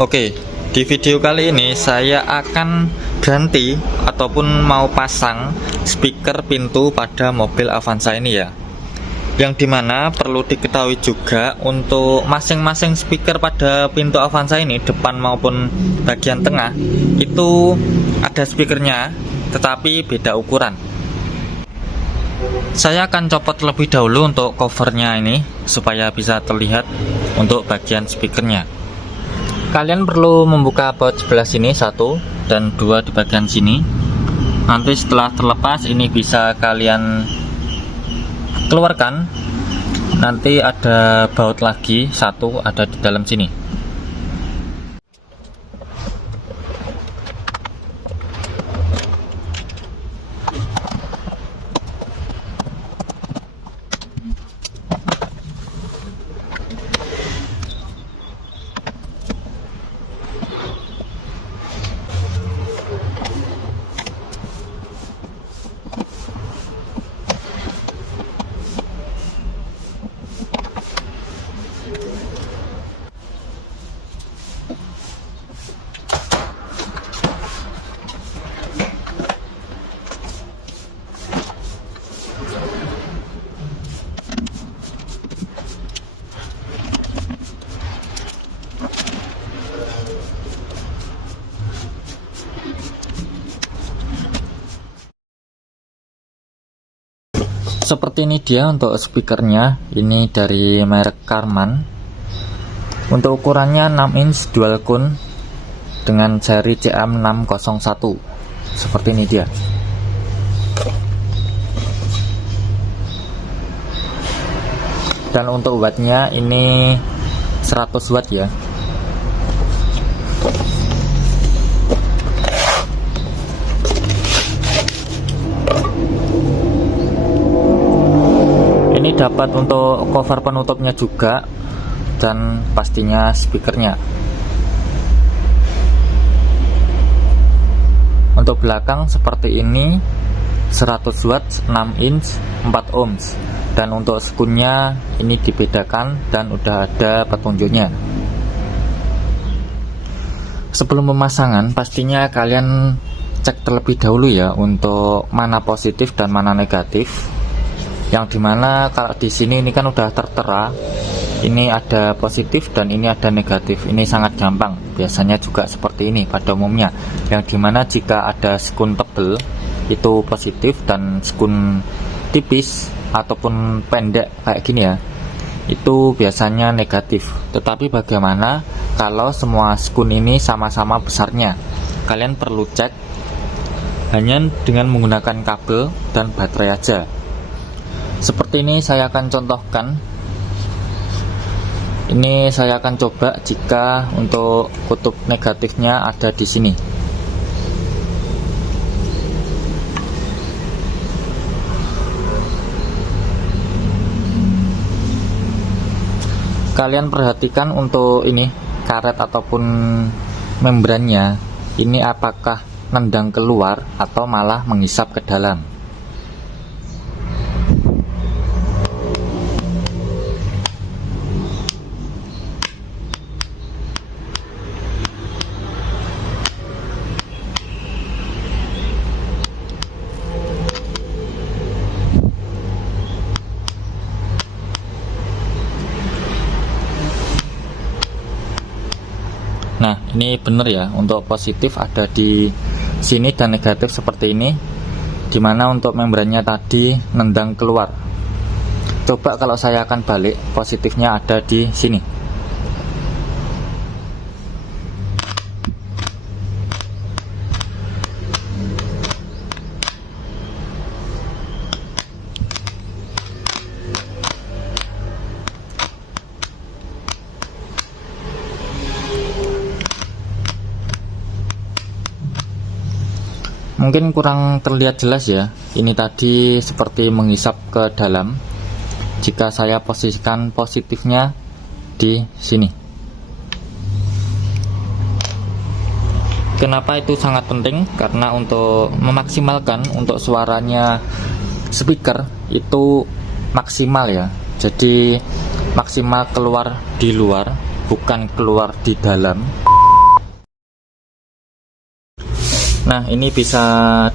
Oke, di video kali ini saya akan ganti ataupun mau pasang speaker pintu pada mobil Avanza ini ya. Yang dimana perlu diketahui juga untuk masing-masing speaker pada pintu Avanza ini, depan maupun bagian tengah, itu ada speakernya tetapi beda ukuran. Saya akan copot terlebih dahulu untuk covernya ini supaya bisa terlihat untuk bagian speakernya. Kalian perlu membuka baut sebelah sini, 1 dan 2 di bagian sini. Nanti setelah terlepas ini bisa kalian keluarkan. Nanti ada baut lagi 1 ada di dalam sini. Seperti ini dia untuk speakernya, ini dari merek Karman. Untuk ukurannya 6 inch dual cone dengan seri CM601. Seperti ini dia. Dan untuk wattnya ini 100 watt ya. Ini dapat untuk cover penutupnya juga dan pastinya speakernya. Untuk belakang seperti ini 100 watt 6 inch 4 ohms, dan untuk skunnya ini dibedakan dan udah ada petunjuknya. Sebelum pemasangan pastinya kalian cek terlebih dahulu ya untuk mana positif dan mana negatif. Yang dimana kalau di sini ini kan udah tertera, ini ada positif dan ini ada negatif. Ini sangat gampang, biasanya juga seperti ini pada umumnya. Yang dimana jika ada skun tebel itu positif dan skun tipis ataupun pendek kayak gini ya, itu biasanya negatif. Tetapi bagaimana kalau semua skun ini sama-sama besarnya? Kalian perlu cek hanya dengan menggunakan kabel dan baterai aja. Seperti ini saya akan contohkan. Ini saya akan coba jika untuk kutub negatifnya ada di sini. Kalian perhatikan untuk ini karet ataupun membrannya, ini apakah nendang keluar atau malah menghisap ke dalam. Nah, ini benar ya, untuk positif ada di sini dan negatif seperti ini, dimana untuk membrannya tadi nendang keluar. Coba kalau saya akan balik, positifnya ada di sini. Mungkin kurang terlihat jelas ya, ini tadi seperti menghisap ke dalam. Jika saya posisikan positifnya di sini. Kenapa itu sangat penting? Karena untuk memaksimalkan untuk suaranya speaker itu maksimal ya. Jadi maksimal keluar di luar, bukan keluar di dalam. Nah, ini bisa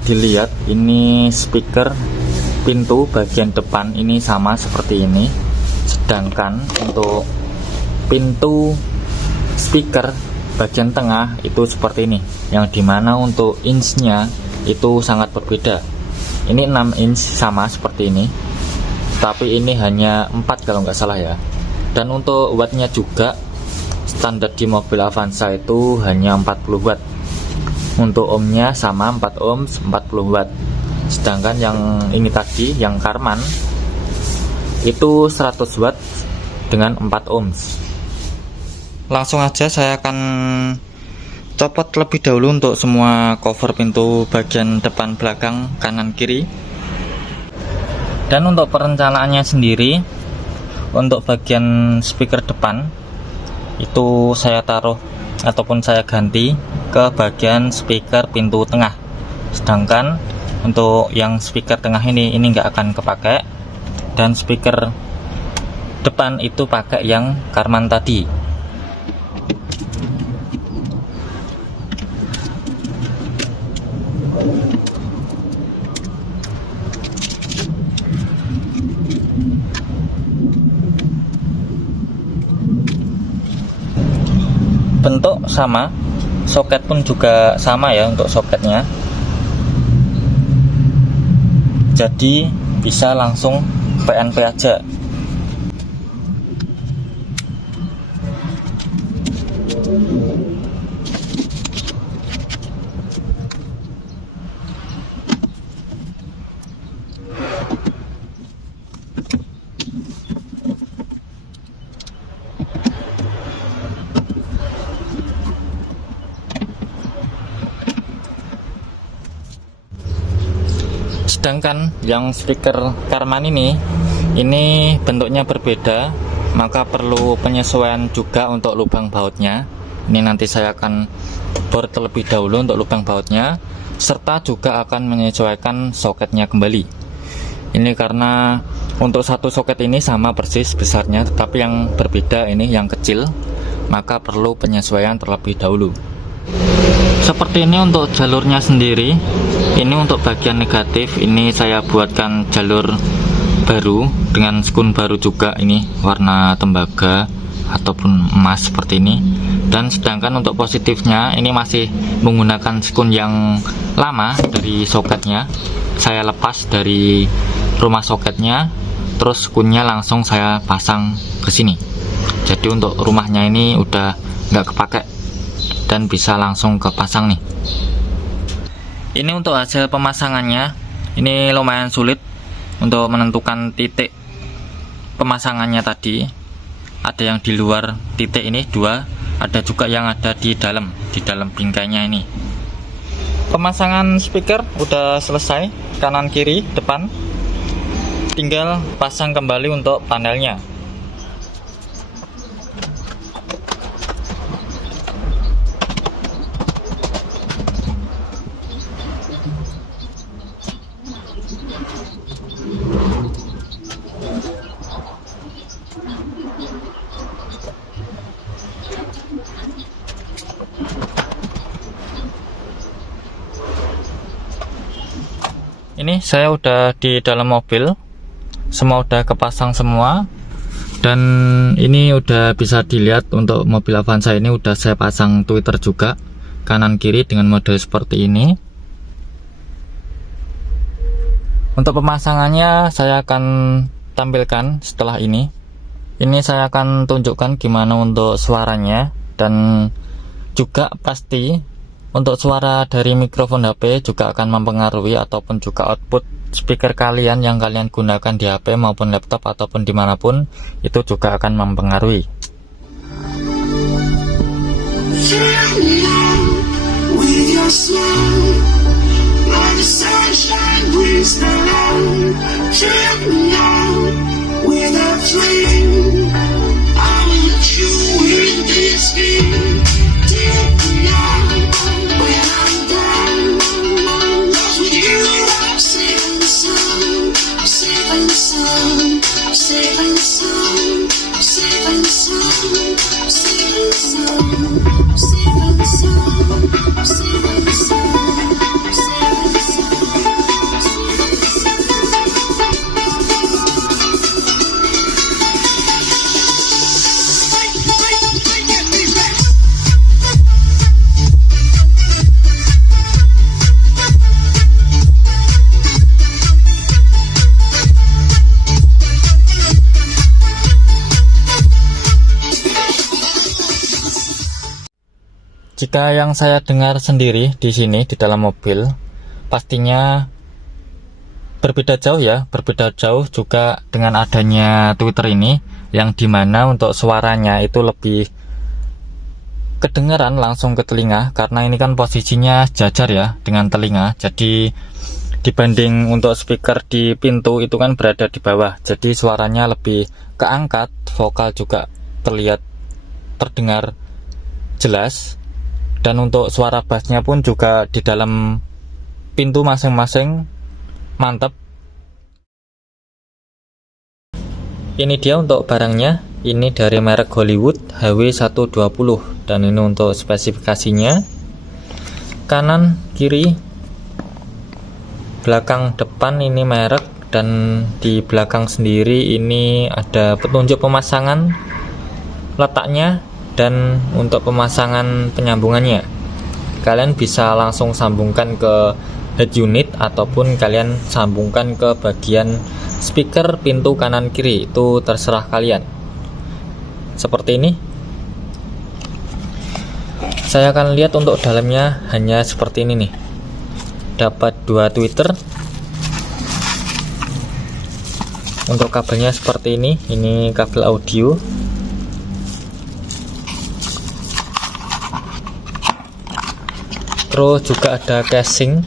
dilihat, ini speaker pintu bagian depan ini sama seperti ini, sedangkan untuk pintu speaker bagian tengah itu seperti ini, yang dimana untuk inch-nya itu sangat berbeda. Ini 6 inch sama seperti ini, tapi ini hanya 4 kalau nggak salah ya. Dan untuk wattnya juga standar di mobil Avanza itu hanya 40 watt. Untuk ohmnya sama 4 ohm 40 watt. Sedangkan yang ini tadi, yang Karman itu 100 watt dengan 4 ohms. Langsung aja saya akan copot terlebih dahulu untuk semua cover pintu bagian depan, belakang, kanan, kiri. Dan untuk perencanaannya sendiri, untuk bagian speaker depan itu saya taruh ataupun saya ganti ke bagian speaker pintu tengah. Sedangkan untuk yang speaker tengah ini nggak akan kepakai, dan speaker depan itu pakai yang Karman tadi. Bentuk sama, soket pun juga sama ya untuk soketnya, jadi bisa langsung PNP aja. Sedangkan yang speaker Karman ini bentuknya berbeda, maka perlu penyesuaian juga untuk lubang bautnya. Ini nanti saya akan bor terlebih dahulu untuk lubang bautnya, serta juga akan menyesuaikan soketnya kembali. Ini karena untuk satu soket ini sama persis besarnya, tetapi yang berbeda ini yang kecil, maka perlu penyesuaian terlebih dahulu. Seperti ini untuk jalurnya sendiri. Ini untuk bagian negatif, ini saya buatkan jalur baru dengan skun baru juga, ini warna tembaga ataupun emas seperti ini. Dan sedangkan untuk positifnya ini masih menggunakan skun yang lama dari soketnya. Saya lepas dari rumah soketnya, terus skunnya langsung saya pasang ke sini. Jadi untuk rumahnya ini udah nggak kepake dan bisa langsung kepasang nih. Ini untuk hasil pemasangannya, ini lumayan sulit untuk menentukan titik pemasangannya tadi. Ada yang di luar titik ini 2, ada juga yang ada di dalam bingkainya ini. Pemasangan speaker udah selesai, kanan kiri depan, tinggal pasang kembali untuk panelnya. Ini saya udah di dalam mobil, semua udah kepasang semua, dan ini udah bisa dilihat untuk mobil Avanza ini udah saya pasang tweeter juga kanan kiri dengan model seperti ini. Untuk pemasangannya saya akan tampilkan setelah ini. Ini saya akan tunjukkan gimana untuk suaranya, dan juga pasti untuk suara dari mikrofon HP juga akan mempengaruhi, ataupun juga output speaker kalian yang kalian gunakan di HP maupun laptop ataupun dimanapun, itu juga akan mempengaruhi. I'm saving some. Jika yang saya dengar sendiri di sini di dalam mobil, pastinya berbeda jauh ya, berbeda jauh juga dengan adanya Twitter ini, yang dimana untuk suaranya itu lebih kedengaran langsung ke telinga, karena ini kan posisinya jajar ya dengan telinga. Jadi dibanding untuk speaker di pintu itu kan berada di bawah, jadi suaranya lebih keangkat, vokal juga terdengar jelas. Dan untuk suara bassnya pun juga di dalam pintu masing-masing mantap. Ini dia untuk barangnya. Ini dari merek Hollywood HW120, dan ini untuk spesifikasinya: kanan, kiri, belakang, depan ini merek, dan di belakang sendiri ini ada petunjuk pemasangan, letaknya, dan untuk pemasangan penyambungannya. Kalian bisa langsung sambungkan ke head unit ataupun kalian sambungkan ke bagian speaker pintu kanan kiri, itu terserah kalian. Seperti ini. Saya akan lihat untuk dalamnya hanya seperti ini nih. Dapat 2 tweeter. Untuk kabelnya seperti ini kabel audio. Terus juga ada casing,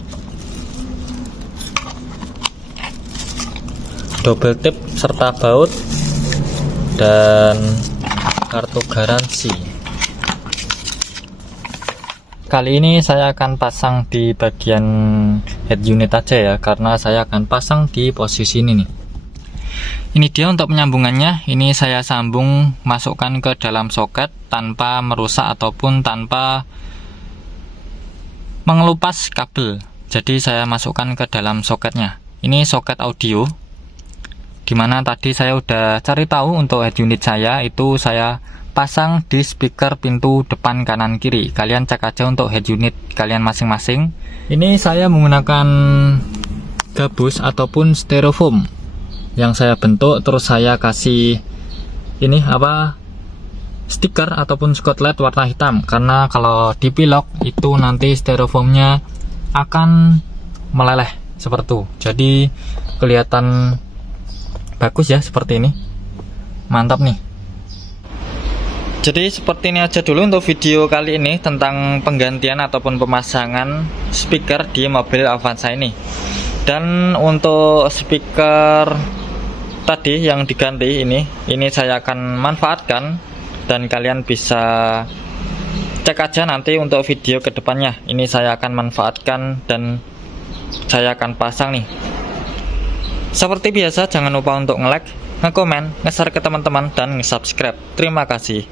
double tip serta baut, dan kartu garansi. Kali ini saya akan pasang di bagian head unit aja ya, karena saya akan pasang di posisi ini nih. Ini dia untuk penyambungannya. Ini saya sambung, masukkan ke dalam soket tanpa merusak ataupun tanpa mengelupas kabel. Jadi saya masukkan ke dalam soketnya. Ini soket audio, dimana tadi saya udah cari tahu untuk head unit saya itu saya pasang di speaker pintu depan kanan kiri. Kalian cek aja untuk head unit kalian masing-masing. Ini saya menggunakan gabus ataupun styrofoam yang saya bentuk, terus saya kasih ini stiker ataupun skotlet warna hitam, karena kalau dipilok itu nanti styrofoamnya akan meleleh seperti itu. Jadi kelihatan bagus ya, seperti ini. Mantap nih. Jadi seperti ini aja dulu untuk video kali ini tentang penggantian ataupun pemasangan speaker di mobil Avanza ini. Dan untuk speaker tadi yang diganti ini saya akan manfaatkan, dan kalian bisa cek aja nanti untuk video kedepannya. Ini saya akan manfaatkan dan saya akan pasang nih. Seperti biasa, jangan lupa untuk nge-like, nge-komen, nge-share ke teman-teman, dan nge-subscribe. Terima kasih.